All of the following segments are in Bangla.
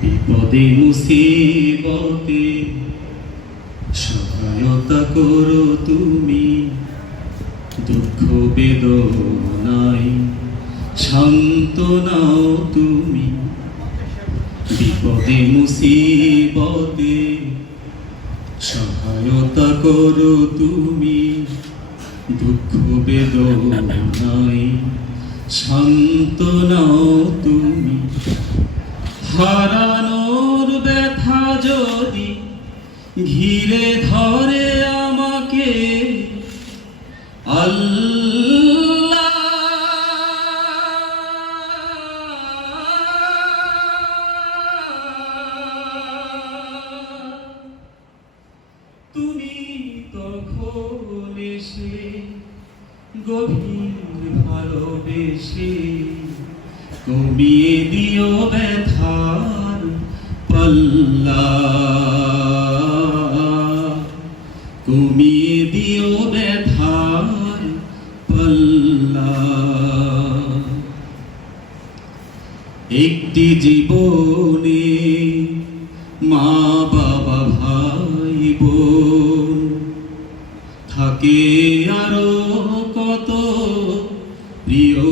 বিপদে মুসিবতে সহায়তা করো তুমি, দুঃখ বেদনায় সান্ত্বনাও তুমি। বিপদে মুসিবতে সহায়তা করো তুমি, দুঃখ বেদনায় সান্ত্বনাও তুমি। হারানোর ব্যথা যদি ঘিরে ধরে আমাকে, আল্লাহ তুমি তখন এসে গভীর ভালোবেসে কমিয়ে দিও ব্যথার পাল্লা, কমিয়ে দিও ব্যথার পাল্লা। একটি জীবনে মা বাবা ভাই বোন থাকে, আরো কত প্রিয়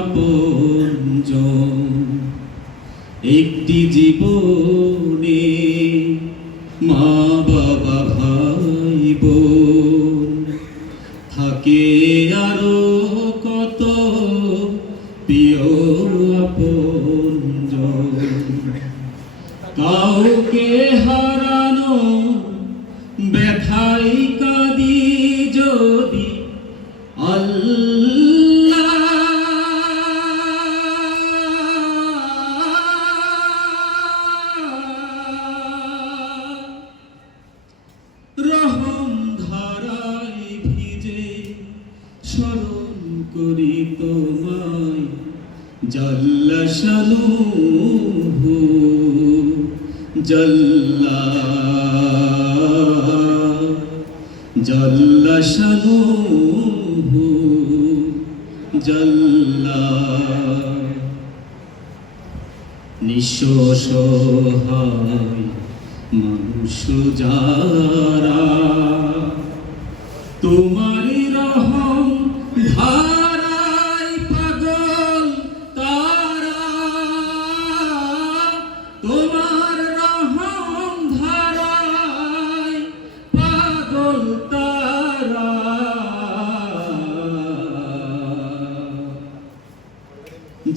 আপনজন। একটি জীবনে মা বাবা ভাই বোন থাকে, আরো কত প্রিয় আপনজন। কাউকে হারানো ব্যথাই কাঁদি যদি, আল্লাহ রহম ধারায় ভিজে স্মরণ করি তোমায়, জাল্লা শানুহু জাল্লা জাল্লা শানুহু জাল্লা। নিঃস্ব সহায় মানুষ যারা, তোমারই রহম ধারায় পাগল তারা, তোমার রহম ধারায় পাগল তারা।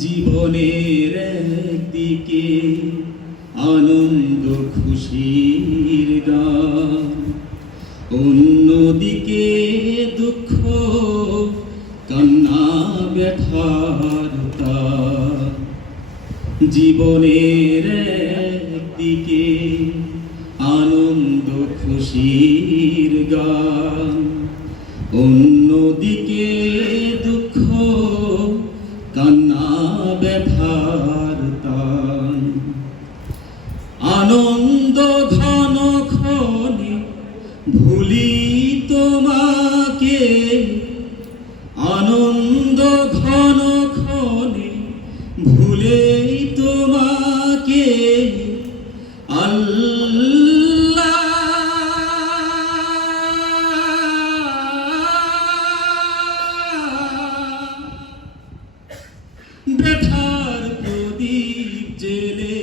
জীবনের একদিকে আনন্দ খুশির গান, অন্যদিকে দুঃখ কান্না ব্যথার তার। জীবনের একদিকে আনন্দ খুশির গান, অন্যদিকে দুঃখ কান্না ব্যথার তান। আনন্দ ঘন ক্ষণে ভুলি তোমাকে, আনন্দ ঘন ক্ষণে ভুলে তোমাকে, আল্লাহ ব্যথার প্রদীপ জেলে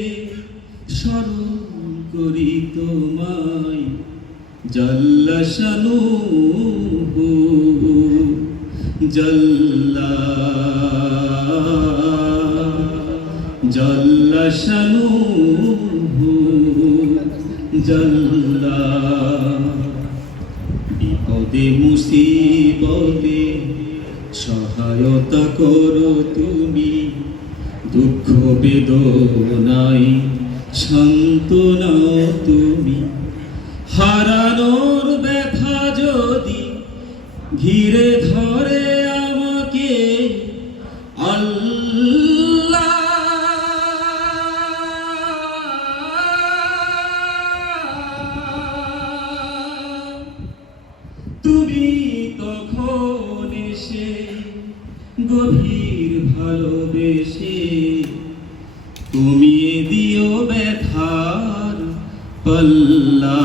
স্মরণ করি তোমায়, জাল্লা শানুহু জাল্লা জাল্লা শানুহু জাল্লা। বিপদে মুসিবতে সহায়তা করো তুমি, দুঃখ বেদনায় সান্ত্বনাও তুমি। হারানোর ব্যথা যদি ঘিরে ধরে আমাকে, আল্লাহ তুমি তখন এসে গভীর ভালোবেসে কমিয়ে দিও ব্যথার পাল্লা।